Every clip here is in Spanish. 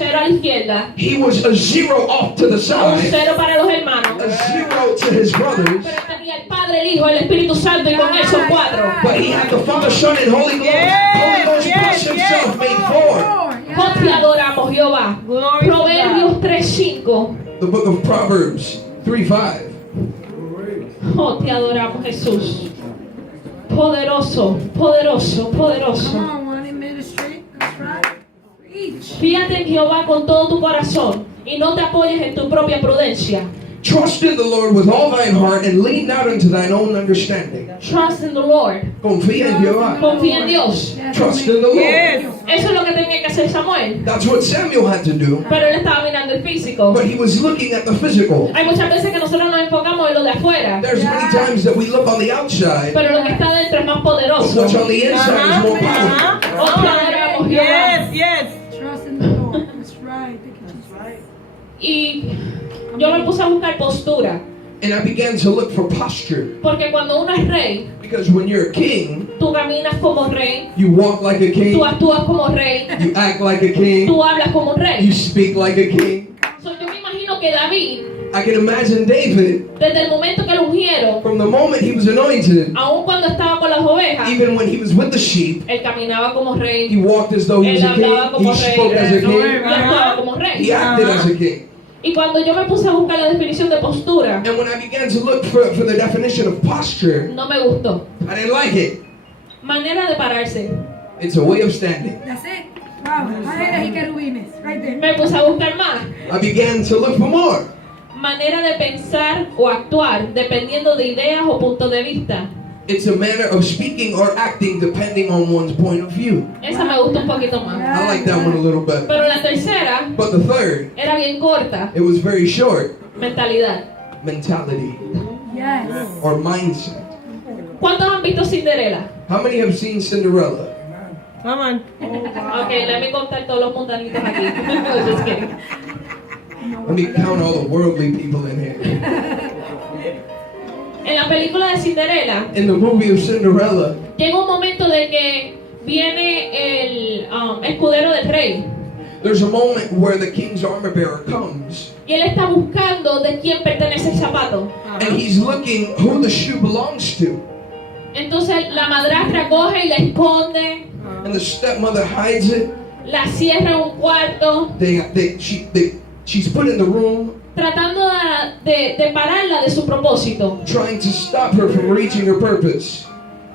cero a la izquierda, he was a 0 off to the un side, cero para los hermanos, a 0 to his brothers. pero tenía el Padre, el Hijo, el Espíritu Santo y con él son 4. But he had the Father, Son, and Holy Ghost. Holy Ghost plus himself made 4. Oh, te adoramos, Jehová. Proverbios 3:5. The book of Proverbs 3:5. Oh, te adoramos, Jesús. Poderoso, poderoso, poderoso. Fíjate en Jehová con todo tu corazón y no te apoyes en tu propia prudencia. Trust in the Lord with all thine heart and lean not unto thine own understanding. Trust in the Lord. Confía en Jehová. Confía en Dios. Trust in the Lord. Eso es lo que tenía que hacer Samuel. That's what Samuel had to do. Pero él estaba mirando el físico. But he was looking at the physical. Hay muchas veces que nosotros nos enfocamos en lo de afuera. There's many times that we look on the outside, Pero lo que está dentro es más but poderoso. what's on the inside is more powerful. Oh, te adoramos, Jehová. Trust in the Lord. That's right. Y yo me puse a buscar postura. And I began to look for posture. Porque cuando uno es rey, Because when you're a king, tú caminas como rey, you walk like a king, tú actúas como rey, you act like a king, tú hablas como un you rey. speak like a king. So, yo me imagino que David, I can imagine David, desde el momento que lo ungieron, from the moment he was anointed, aun cuando estaba con las ovejas, even when he was with the sheep, él caminaba como rey, he walked as though he was a king, he spoke as a y king, actuaba como he rey. acted as a king. Y cuando yo me puse a buscar la definición de postura, And when I began to look for the definition of posture, no me gustó. I didn't like it. Manera de pararse. It's a way of standing. That's it. Wow. Ángeles y querubines. Right there. Me puse a buscar más. I began to look for more. Manera de pensar o actuar dependiendo de ideas o puntos de vista. It's a manner of speaking or acting depending on one's point of view. Esa me gusta un poquito más. I like that one a little bit. Pero la tercera But the third, era bien corta. it was very short. Mentalidad. Mentality Yes. or mindset. ¿Cuántos han visto Cinderella? How many have seen Cinderella? Come on. Ok, let me contar todos los mundanitos aquí. Just kidding. Let me count all the worldly people in here. En la película de Cinderella, In the movie of Cinderella, llega un momento de que viene el escudero del rey. there's a moment where the king's armor bearer comes Y él está buscando de quién pertenece el zapato. and he's looking who the shoe belongs to. Entonces la madrastra coge y la esconde, And the stepmother hides it. la cierra en un cuarto, She's put in the room, tratando de pararla de su propósito. trying to stop her from reaching her purpose.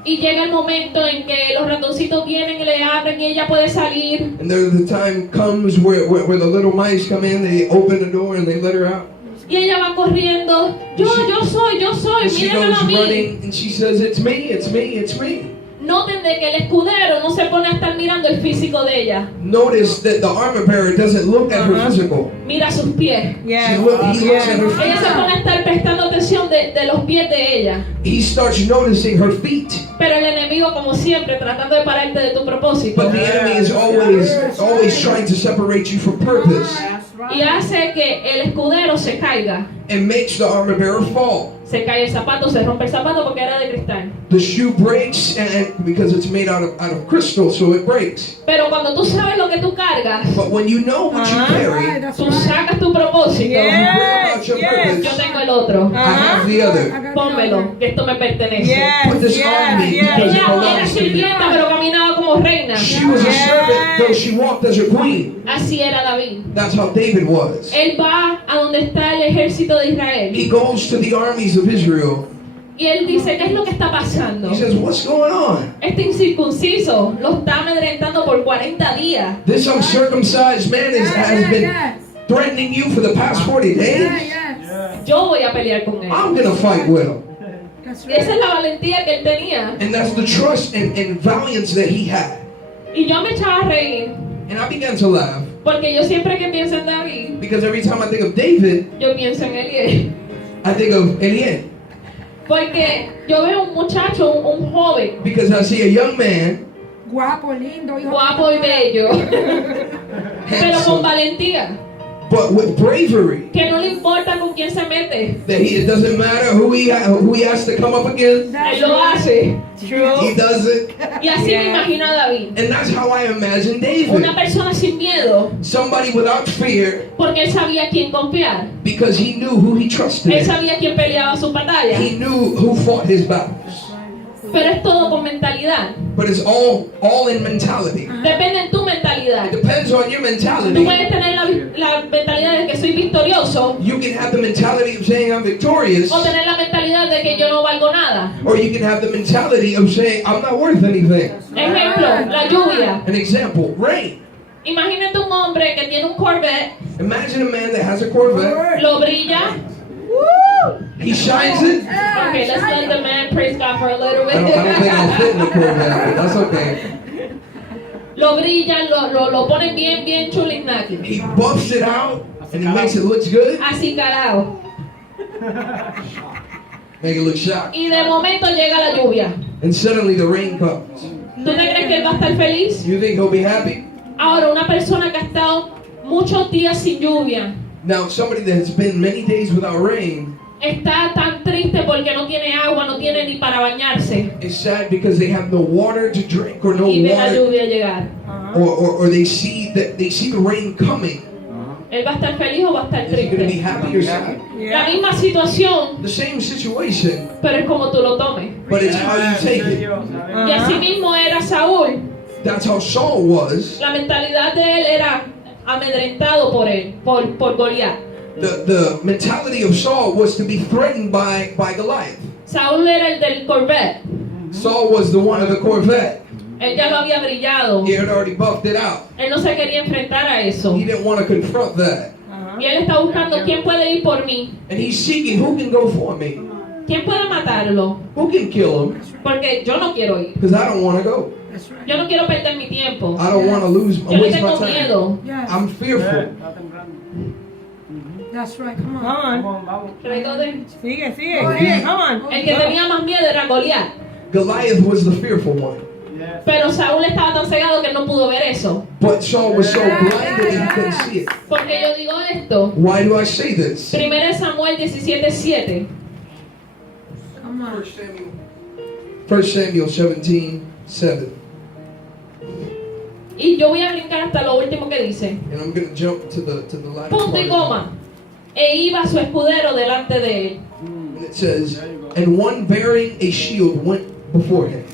Y llega el momento en que los ratoncitos vienen y le abren y ella puede salir. And there the time comes where the little mice come in, they open the door and they let her out. Y ella va corriendo. Yo soy, And she mírenmelo goes a mí. running and she says, it's me, it's me, it's me. Noten de que el escudero no se pone a estar mirando el físico de ella. Notice that the armor bearer doesn't look at her physical. Mira sus pies. He looks at her Ella se feet. pone a estar prestando atención de los pies de ella. He starts noticing her feet. Pero el enemigo, como siempre, tratando de pararte de tu propósito. But the enemy is always trying to separate you from purpose Y hace que el escudero se caiga. and makes the armor bearer fall. Se cae el zapato, se rompe el zapato porque era de cristal. The shoe breaks and because it's made out of crystal, so it breaks. Pero cuando tú sabes lo que tú cargas, But when you know what you carry, That's tú right. sacas tu propósito. you bring about your Yo purpose. tengo el otro. I have the other. Pónmelo, que esto me pertenece. Put this on me because it Ella era belongs to me. sirvienta, pero caminaba como reina. She was a servant, though she walked as a queen. Así era David. That's how David was. Él va a donde está el ejército de He Israel. goes to the armies of Israel. Y él dice, ¿qué es lo que está pasando? He says, what's going on? Este incircunciso lo está amedrentando por 40 días. This uncircumcised man has been Yes. threatening you for the past 40 days. Yes. Yo voy a pelear con él. I'm going to fight with him. That's right. Esa es la valentía que él tenía. And that's the trust and valiance that he had. Y yo me echaba a reír. And I began to laugh Porque yo siempre que pienso en David, because every time I think of David, yo pienso en Eliel. I think of Eliel. Porque yo veo un muchacho, un joven, Because I see a young man, Guapo, lindo, hijo. guapo y bello, pero con handsome, valentía. but with bravery. que no le importa con quién se mete. That it doesn't matter who he has to come up against. Él lo hace. He does it. Y así me imagino a David. And that's how I imagine David. Una persona sin miedo, Somebody without fear, porque él sabía a quién confiar. because he knew who he trusted Él in. sabía quién peleaba sus batallas. He knew who fought his battles. Pero es todo con mentalidad. But it's all in mentality. Depende de tu mentalidad. It depends on your Tú mentality. puedes tener la mentalidad de que soy victorioso, You can have the mentality of saying I'm victorious, o tener la mentalidad de que yo no valgo nada. or you can have the mentality of saying I'm not worth anything. Ejemplo, la lluvia. An example, rain. Imagínate un hombre que tiene un Corvette, Imagine a man that has a Corvette. lo brilla. He shines it. Okay, let's let the man praise God for a little I don't think I'll bit. fit in the Corvette, but that's okay. Lo brillan, lo ponen bien chulignaki. He buffs it out and he makes it look good. Así calado. Make it look sharp. Y de momento llega la lluvia. And suddenly the rain comes. ¿Tú te crees que él va a estar feliz? You think he'll be happy? Ahora, una persona que ha estado muchos días sin lluvia, Now, somebody that has been many days without rain está tan triste porque no tiene agua, no tiene ni para bañarse. is sad because they have no water to drink or no Y ve la water, lluvia llegar. or they see the rain coming. ¿Él va a estar feliz o va a estar Is he going to be triste? happy or sad? La misma situación, The same situation, pero es como tú lo tomes. but it's how you take it. Y así mismo era Saúl. That's how Saul was. La mentalidad de él era amedrentado por él, por Goliat. The mentality of Saul was to be threatened by Goliath. Saúl era el del Corvette. Saul was the one of the Corvette. Él ya lo había brillado. He had already buffed it out. Él no se quería enfrentar a eso. He didn't want to confront that. Y él está buscando quién puede ir por mí, And he's seeking who can go for me, quién puede matarlo, who can kill him, porque yo no quiero ir. because I don't want to go. That's right. Yo no quiero perder mi tiempo. I don't want to Yo no waste my tengo time. miedo. Yes. I'm fearful. That's right. Come Come on. on. Traigo de- Sigue. Come on. El que tenía más miedo era Goliat. Goliath was the fearful one. Pero Saúl estaba tan cegado que no pudo ver eso. But Saul was so blinded that he couldn't see it. Porque yo digo esto. Why do I say this? 1 Samuel 17:7. Come on. 1 Samuel 17:7. Y yo voy a brincar hasta lo último que dice. And I'm going to jump to the last Punto y part. coma. E iba su escudero delante de él. And it says, and one bearing a shield went before him.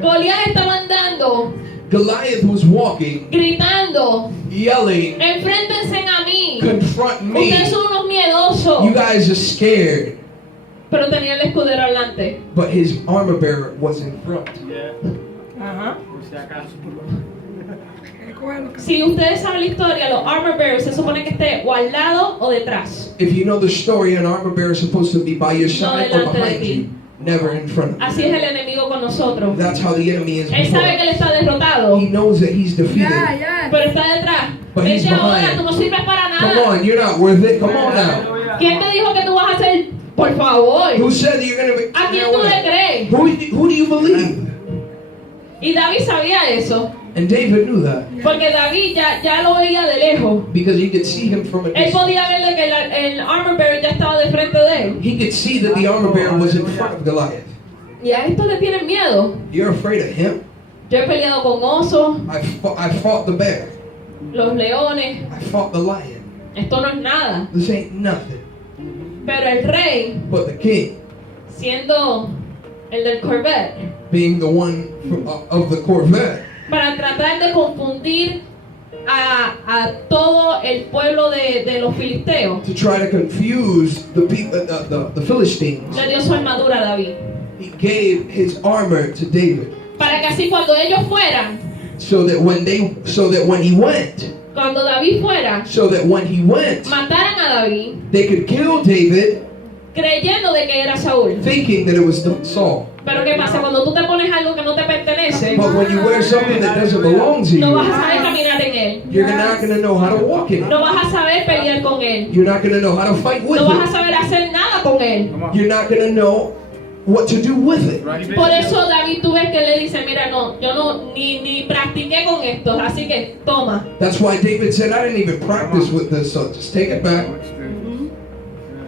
Goliat estaba andando, Goliath was walking, gritando, yelling, enfréntense a mí. confront me. Ustedes son unos miedosos. You guys are scared. Pero tenía el escudero adelante. But his armor bearer was in front. Ajá. Si ustedes saben la historia, los armor bearers se supone que esté o al lado o detrás. If you know the story, an armor bearer is supposed to be by your side or delante de behind ti. you, never in front of Así you. es el enemigo con nosotros. That's how the enemy is Él before sabe que él us. está derrotado, He knows that he's defeated. Yeah, yeah. pero está detrás. But he's Vete ahora, behind. tú no sirves para Come nada. on, you're not worth it. Come on now. ¿Quién te dijo que tú vas a hacer? Por favor. Who said that you're going to be? ¿A quién tú le crees? Who do you believe? Y David sabía eso, And David knew that porque David ya lo veía de lejos. because he could see him from a Él distance. podía ver de que el armor bearer ya estaba de frente de él. He could see that the armor bearer was in front of Goliath. Y a estos le tienen miedo. You're afraid of him? Yo he peleado con osos, I fought the bear. los leones. I fought the lion. Esto no es nada. This ain't nothing. Pero el rey, But the king, siendo el del Corvette, being the one of the Corvette, para tratar de confundir a todo el pueblo de los filisteos, to try to confuse the people, the Philistines, le dio su armadura a David. he gave his armor to David, Para que así cuando ellos fueran, so that when he went, cuando David fuera, mataran a David, they could kill David, creyendo de que era Saúl. thinking that it was Saul. Pero ¿qué pasa? Cuando tú te pones algo que no te pertenece, But when you wear something that doesn't belong to no vas a you, saber caminar en él. you're not going to know how to walk in it. No vas a saber pelear con él. You're not going to know how to fight with No vas a it. saber hacer nada con él. You're not going to know what to do with it. Por eso David tú ves que le dice, mira, no, yo no ni practiqué con esto, así que toma. That's why David said, I didn't even practice with this, so just take it back.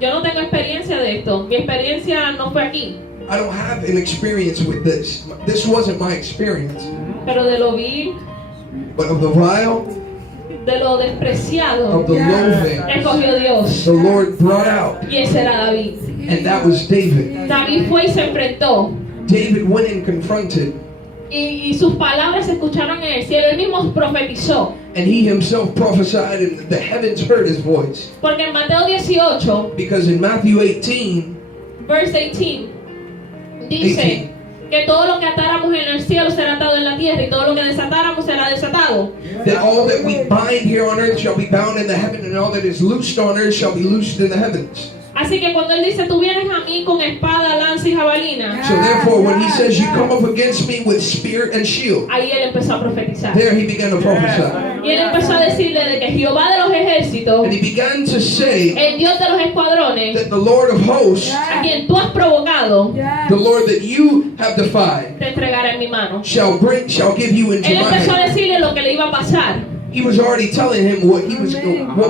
Yo no tengo experiencia de esto. Mi experiencia no fue aquí. I don't have an experience with this. This wasn't my experience. Pero de lo vil, But of the vile, de lo despreciado, of the loathing, escogió Dios. the Lord brought out, Y ese era David. and that was David. David fue y se enfrentó. David went and confronted, Y sus palabras se escucharon en el cielo. Él mismo profetizó. and he himself prophesied, and the heavens heard his voice. Porque en Mateo 18, Because in Matthew 18, verse 18, dice que todo lo que atáramos en el cielo será atado en la tierra y todo lo que desatáramos será desatado. that all that we bind here on earth shall be bound in the heaven, and all that is loosed on earth shall be loosed in the heavens. Así que cuando él dice, tú vienes a mí con espada, lanza y jabalina, So therefore, when he says, you come up against me with spear and shield, ahí él empezó a profetizar. there he began to prophesy. Y él empezó a decirle de que Jehová de los ejércitos, And he began to say el Dios de los escuadrones, that the Lord of hosts, a quien tú has provocado, the Lord that you have defied, te entregará en mi mano. shall give you into Él my empezó a hand. decirle lo que le iba a pasar. He was already telling him what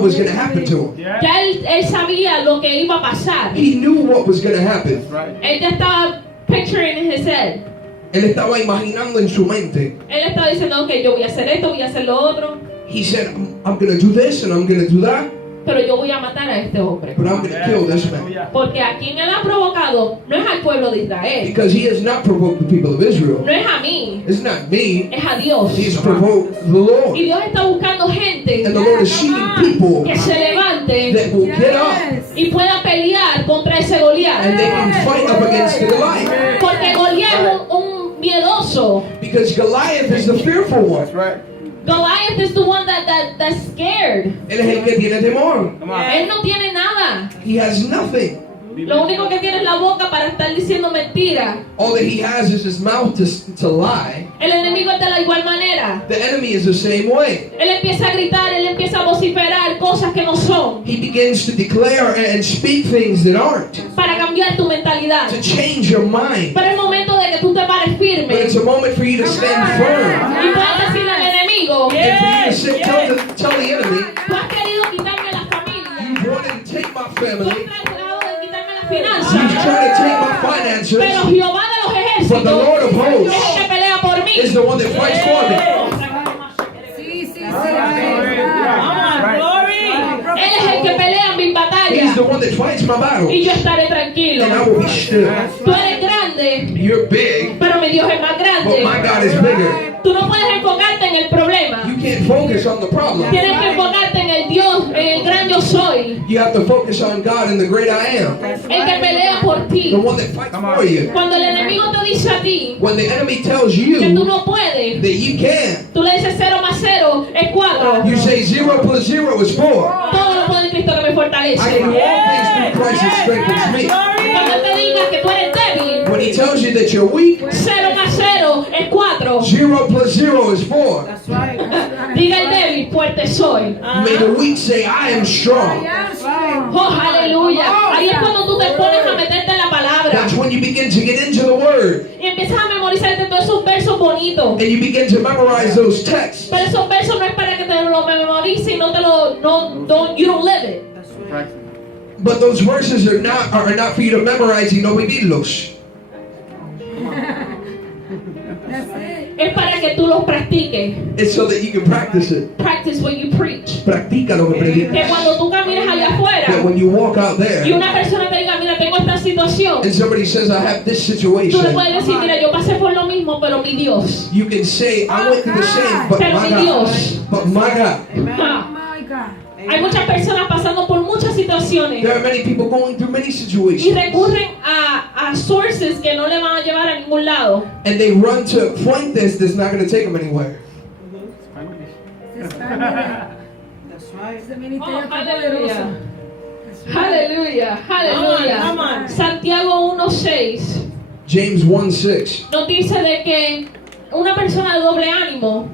was going to happen to him. Ya él sabía lo que iba a pasar. He knew what was going to happen. Él ya estaba picturing in his head. Él estaba imaginando en su mente. Él estaba diciendo, ok, yo voy a hacer esto, voy a hacer lo otro, He said, I'm going to do this and I'm going to do that, pero yo voy a matar a este hombre. but I'm going to kill this man. Porque a quien él ha provocado no es al pueblo de Israel, Because he has not provoked the people of Israel. no es a mí, It's not me. es a Dios. He's provoked the Lord. Y Dios está buscando gente And the Lord is seeking people que se levante that will get up y pueda pelear contra ese Goliat. and they can fight up against the Goliath. Porque Goliat es un miedoso. Because Goliath is the fearful one. Goliath is the one that's scared. Él es el que tiene temor. Él no tiene nada. He has nothing. Lo único que tiene es la boca para estar diciendo mentiras. All that he has is his mouth to lie. El enemigo es de la igual manera. The enemy is the same way. Él empieza a gritar, él empieza a vociferar cosas que no son He begins to declare and speak things that aren't, para cambiar tu mentalidad. to change your mind. Pero es momento de que tú te pares But firme it's a moment for you to stand firm. y puedas decirle al enemigo, And for you to sit, tell the enemy, tú has querido quitarme la familia, you wanted to take my tú has family, tratado de quitarme las you finanzas, tried to take my pero finances, Jehová de los but the Lord ejércitos of es el hosts que pelea por mí. is the one that fights for me. Él es el que pelea mis He's batallas the one that fights my battle. y yo estaré tranquilo. And I will be still. Tú eres grande, You're big, pero mi Dios es más but grande. my God is bigger. Tú no puedes enfocarte en el problema. You can't focus on the problem. Tienes que enfocarte en el Dios, en el gran yo soy, You have to focus on God and the great I am, el que pelea por the ti. one that fights for you. Cuando el enemigo te dice a ti When the enemy tells que tú you no puedes, that you can, tú le dices 0 más 0 es 4. you say 0 plus 0 is 4. Todo lo puede en Cristo que me I can do fortalece. all things through Christ that strengthens me. Cuando él te diga que tú eres débil, When he tells you that you're weak, 0 más 0 es 4. 0 plus 0 is 4. Diga el débil, fuerte soy. May the weak say, I am strong. Oh, aleluya. Ahí es cuando tú te pones a meterte en la palabra That's when you begin to get into the Word y empiezas a memorizarte todos esos versos bonitos. and you begin to memorize those texts. Pero esos versos no es para que te lo memorices y no te lo, you don't live it. But those verses are not for you to memorize y no vivirlos. Es para que tú los practiques. It's so that you can practice it. Practice what you preach. Practica lo que Que predicas. cuando tú caminas allá That afuera when you walk out y there una persona te diga, mira, tengo esta situación, and somebody says, I have this tú le situation, puedes decir, mira, yo pasé por lo mismo, pero mi Dios. you can say, I went through the same, but Pero my mi God. Dios. But my God. Ah, hay muchas personas pasando por muchas situaciones There are many people going through many y situations recurren a sources que no le van a llevar a ningún lado. and they run to fuentes that's not going to take them anywhere. Oh, aleluya. Aleluya, aleluya. Come on. Santiago 1:6 James 1:6. nos dice de que una persona de doble ánimo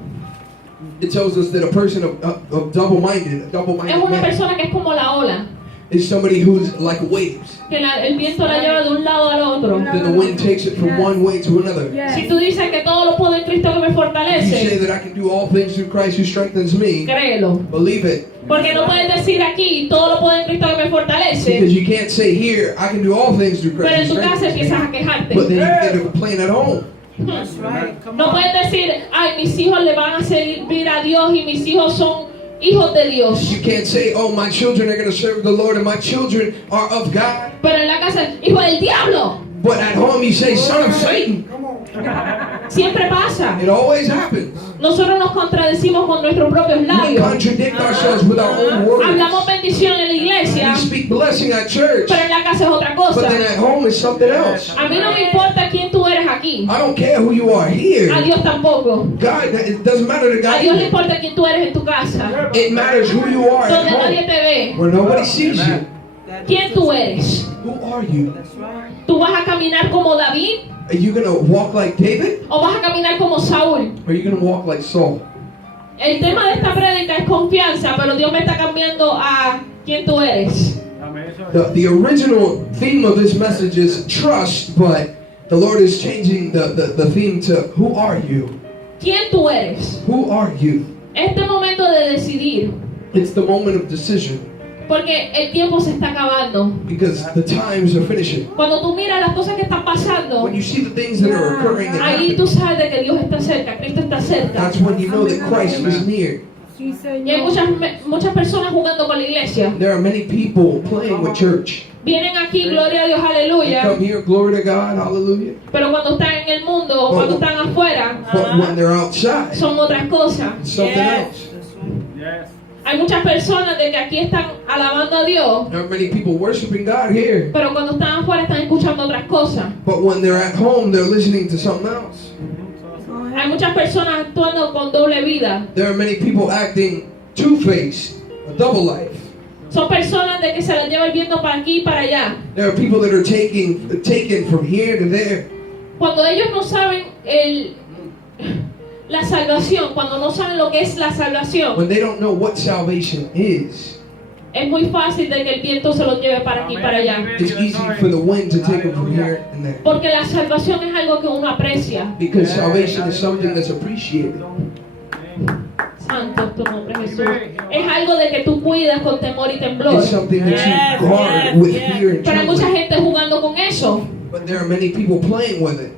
It tells us that a person of double-minded es una man, persona que es como la ola. is somebody who's like waves. que el viento la lleva de un lado al otro. Then the wind takes it from one way to another. Si tú dices que todo lo puedo en Cristo que me You say fortalece, that I can do all things through Christ who strengthens me. créelo. Believe it. Porque no puedes decir aquí, todo lo puedo en Cristo que me Because fortalece, you can't say here, I can do all things through pero en Christ who tu casa strengthens empiezas me. a quejarte. But then you begin to complain at home. That's right. Come No on. puedes decir, ay, mis hijos le van a servir a Dios y mis hijos son hijos de Dios. You can't say, oh, my children are going to serve the Lord and my children are of God. Pero en la casa, hijo del diablo. But at home you say, son of Satan. Siempre pasa. It always happens. Nosotros nos contradecimos con nuestros propios We labios. contradict ourselves with our own Hablamos words. bendición en la iglesia, We speak blessing at church, pero en la casa es otra but then cosa. at home is something else. A mí no me importa quién tú eres aquí. I don't care who you are A here. Dios tampoco. God, it doesn't matter to A God Dios le either. importa quién tú eres en tu casa, It matters who you are at donde nadie home, te ve. where nobody sees you. ¿Quién tú eres? Who are you? That's right. ¿Tú vas a caminar como David Are you going to walk like David? o vas a caminar como Saúl? Or are you going to walk like Saul? El tema de esta prédica es confianza, pero Dios me está cambiando a quién tú eres. The original theme of this message is trust, but the Lord is changing the theme to who are you? ¿Quién tú eres? Who are you? Este momento de decidir, It's the moment of decision porque el tiempo se está acabando. because the times are finishing. Cuando tú miras las cosas que están pasando, When you see the things that are occurring that ahí happen, tú sabes de que Dios está cerca, Cristo está cerca. that's when you know that Christ is near. She said, Y hay muchas personas jugando con la iglesia. There are many people playing with church. Vienen aquí, gloria a Dios, They aleluya. come here, glory to God, hallelujah. Pero cuando están en el mundo o cuando están afuera, But when they're outside, son otras cosas. it's something else. Hay muchas personas de que aquí están alabando a Dios, There are many people worshiping God here, pero cuando están afuera están escuchando otras cosas. but when they're at home, they're listening to something else. Hay muchas personas actuando con doble vida. There are many people acting two-faced, a double life. Son personas de que se las lleva el viento para aquí y para allá. There are people that are taken from here to there. Cuando ellos no saben la salvación, cuando no saben lo que es la salvación, When they don't know what salvation is, es muy fácil de que el viento se los lleve para aquí y para allá. it's easy for the wind to take them from here and there. Porque la salvación es algo que uno aprecia. Because salvation is something that's appreciated. Santo es tu nombre, Jesús. Es algo de que tú cuidas con temor y temblor. It's something that you guard with fear and Pero hay mucha trembling. gente jugando con eso. But there are many people playing with it.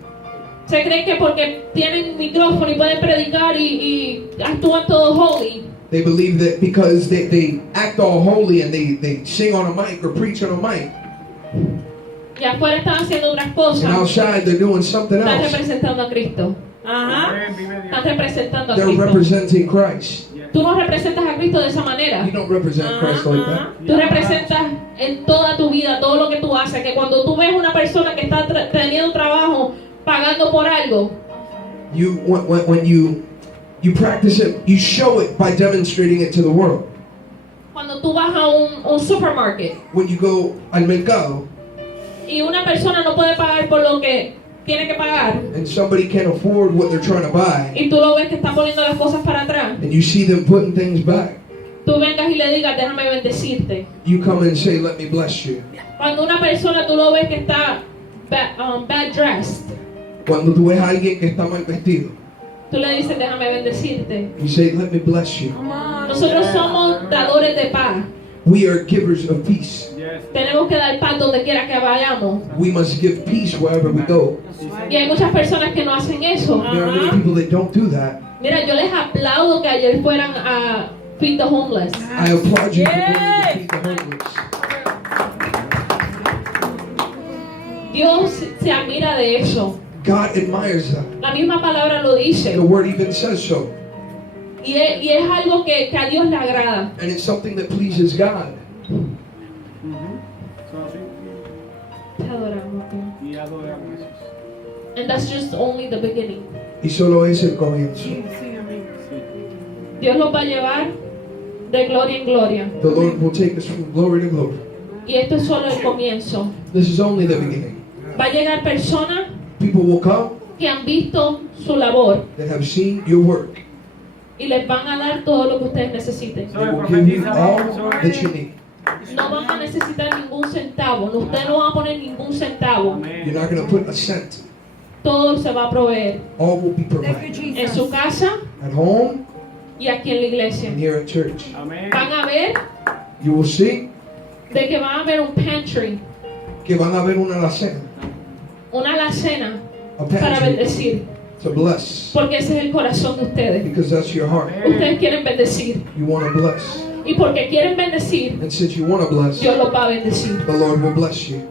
Se creen que porque tienen micrófono y pueden predicar y actúan todos holy, They believe that because they act all holy and they sing on a mic or preach on a mic, y afuera están haciendo otras and cosas, outside they're doing something están else. representando a Cristo. Ajá. Están representando a They're Cristo. representing Christ. Tú no representas a Cristo de esa manera. You don't represent Christ like that. Tú representas en toda tu vida, todo lo que tú haces. Que cuando tú ves una persona que está teniendo trabajo, pagando por algo, When you practice it, you show it by demonstrating it to the world. cuando tú vas a un supermarket When you go al mercado y una persona no puede pagar por lo que tiene que pagar, and somebody can't afford what they're trying to buy, y tú lo ves que está poniendo las cosas para atrás, and you see them putting things back, tú vengas y le digas, déjame bendecirte. you come and say, let me bless you. Cuando una persona tú lo ves que está bad dressed, Cuando tú ves a alguien que está mal vestido, tú le dices, déjame bendecirte. you say, let me bless you. come on. Nosotros somos dadores de paz. We are givers of peace. Tenemos que dar paz donde quiera que vayamos. We must give peace wherever we go. Y hay muchas personas que no hacen eso. There are many people that don't do that. Mira, yo les aplaudo que ayer fueran a feed the homeless. I applaud you for going to feed the homeless. Dios se admira de eso. God admires that. La misma palabra lo dice. The word even says so. Y es algo que a Dios le agrada. And it's something that pleases God. Te adoramos. And that's just only the beginning. Y solo es el comienzo. Sí, sí, amigo. Dios los va a llevar de gloria en gloria. The Lord will take us from glory to glory. Y esto es solo el comienzo. This is only the beginning. Va a llegar personas People will come que han visto su labor that have seen your work. y les van a dar todo lo que ustedes necesiten. They will give you all that you need. No van a necesitar ningún centavo. Ustedes no van a poner ningún centavo. You're not going to put a cent. Todo se va a proveer All will be Thank you, provided. en su Jesus. casa At home y aquí en la iglesia. and here at church. Van a ver You will see de que va a haber un pantry, que van a haber una alacena. una alacena A para pantry bendecir. to bless. Porque ese es el corazón de ustedes. Because that's your heart. Ustedes quieren bendecir. You want to bless. Y porque quieren bendecir, And since you want to bless, Dios los va a bendecir. the Lord will bless you.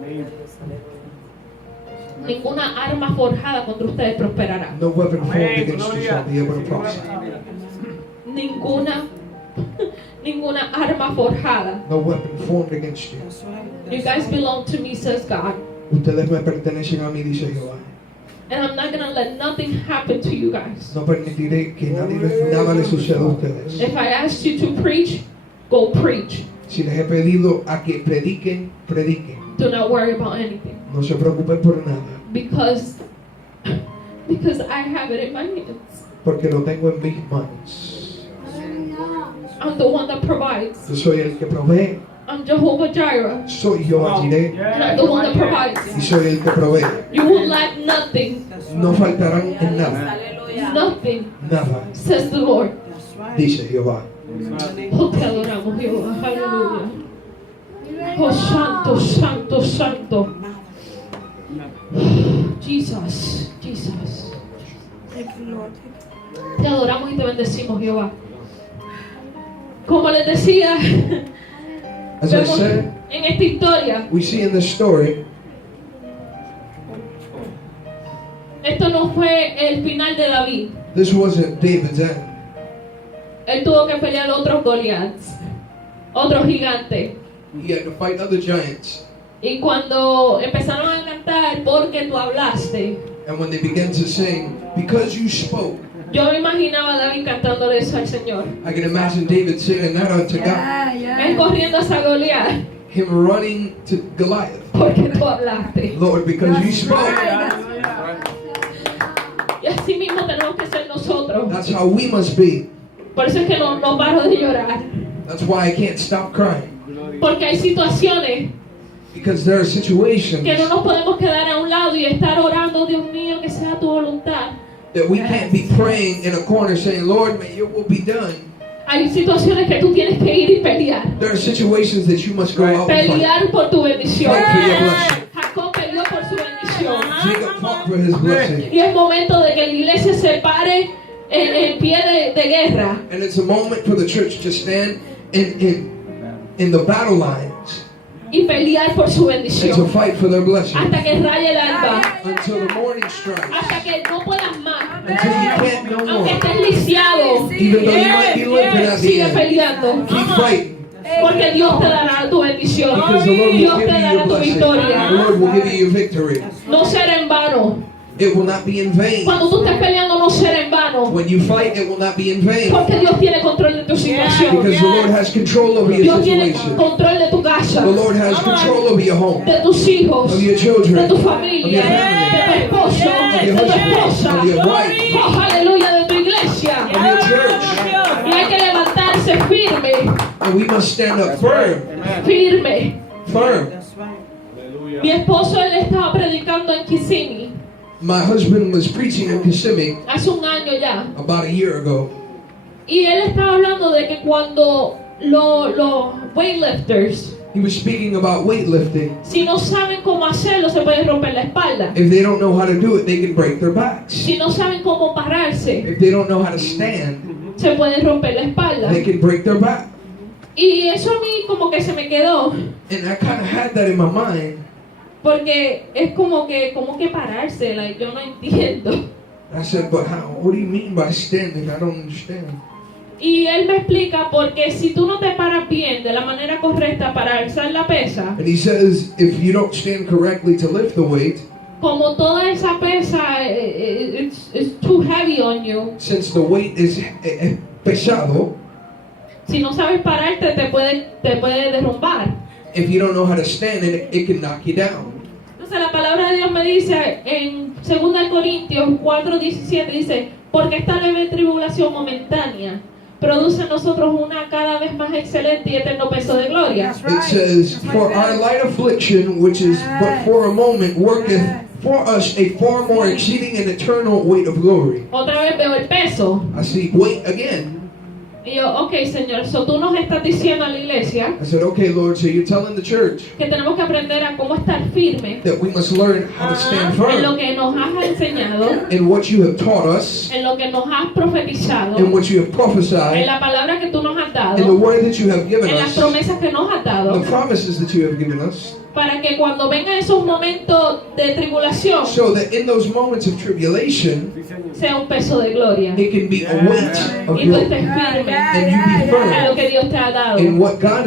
Ninguna arma forjada contra ustedes prosperará. No weapon formed against you shall be able to prosper. Ninguna arma forjada. No weapon formed against you. That's right. You guys belong to me, says God. Ustedes me pertenecen a mí, dice Jehová. And I'm not gonna let nothing happen to you guys. No permitiré que nada le suceda a ustedes. If I asked you to preach, go preach. Si les he pedido a que prediquen, prediquen. Do not worry about anything. No se preocupen por nada, Because I have it in my hands. porque lo tengo en mis manos. I'm the one that provides. Yo soy el que provee, I'm Jehovah Jireh. soy yo Jireh, And I'm the one that y provides. soy el que provee. You will lack nothing. No faltarán en nada, Nothing, nada, says the Lord. That's right. dice Jehová. Oh, te adoramos, Jehová. Aleluya. Oh, santo, santo, santo. Jesus, Jesus. Thank you, Lord. Te adoramos y te bendecimos, Jehová. Como les decía, As I vemos said, en esta historia, we see in this story, esto no fue el final de David. this wasn't David's end. Él tuvo que pelear otros Goliaths, otros gigantes. He had to fight other giants. Y cuando empezaron a cantar, porque tú hablaste, And when they began to sing, because you spoke, yo me imaginaba a David cantándole eso al Señor. I can imagine David singing that unto God. Yeah, Él corriendo hacia Goliat, Him running to Goliath. porque tú hablaste. Lord, because you That's spoke. right. That's right. Y así mismo tenemos que ser nosotros. That's how we must be. Por eso es que no paro de llorar. That's why I can't stop crying. Porque hay situaciones Because there are situations que no nos podemos quedar a un lado y estar orando, Dios mío, que sea tu voluntad. that we can't be praying in a corner saying, Lord, may your will be done. Hay situaciones que tú tienes que ir y pelear. There are situations that you must go out and fight. Pelear por tu bendición. Fight for your blessing. Jacob peleó por su bendición. Jacob fought for his blessing. Y es momento de que la iglesia se pare en pie de guerra. And it's a moment for the church to stand in the battle lines Y pelear por su and to bendición. fight for their blessing. Hasta que raye el alba. Until the morning strikes. Hasta que no puedas más. Until you can't no Aunque more. estés lisiado. Even though you might be limping at the Sigue end. peleando. Keep fighting. Porque Dios te dará tu bendición. Because the Lord will Dios give te you dará your tu blessing. The victoria. Lord will give you your victory. No será en vano. It will not be in vain. Cuando tú estés peleando no será en vano. When you fight, it will not be in vain. Porque Dios tiene control de tu situación. Because the Lord has control over your Dios tiene situation. control de tu casa. The Lord has control over your home, De tus hijos. of your De children, tu of familia. your family, De tu esposo. of De your tu husband, esposa. of your wife, Oh, aleluya, de tu iglesia. of your church. Y hay que levantarse firme. And we must stand up firm, Firme. firm. That's right. Mi esposo, él estaba predicando en Kissimmee My husband was preaching in Kissimmee hace un año ya. about a year ago. Y él estaba hablando de que cuando los weightlifters, He was speaking about weightlifting. si no saben cómo hacerlo, se pueden romper la espalda. If they don't know how to do it, they can break their backs. Si no saben cómo pararse, If they don't know how to stand, se pueden romper la espalda. they can break their back. Y eso a mí como que se me quedó, And I kind of had that in my mind. porque es como que pararse, like, yo no entiendo. I said, but how? What do you mean by standing? I don't understand. Y él me explica porque si tú no te paras bien de la manera correcta para alzar la pesa, And he says, if you don't stand correctly to lift the weight, como toda esa pesa it's too heavy on you, since the weight is pesado, si no sabes pararte te puede derrumbar. if you don't know how to stand, it can knock you down. Entonces la palabra de Dios me dice en 2 Corintios 4:17, dice, porque esta leve tribulación momentánea produce en nosotros una cada vez más excelente y eterno peso de gloria. That's It right. says, That's right "For there. our light affliction, which is but for a moment, worketh for us a far more exceeding and eternal weight of glory." Otra vez veo el peso. I see weight again. Y yo, ok, Señor, so tú nos estás diciendo a la iglesia I said, "Okay, Lord, so you're telling the church que tenemos que aprender a cómo estar firme that we must learn how to stand en lo firm que nos has enseñado, in what you have taught us, en lo que nos has profetizado, in what you have en prophesied, la palabra que tú nos has in the dado, word that you have given en las us, promesas que nos has dado, the promises that you have given us, para que cuando vengan esos momentos de tribulación so that in those moments of tribulation, sea un peso de gloria it can be a weight of y tú glory estés firme and you be en lo firm que Dios te ha dado. in what God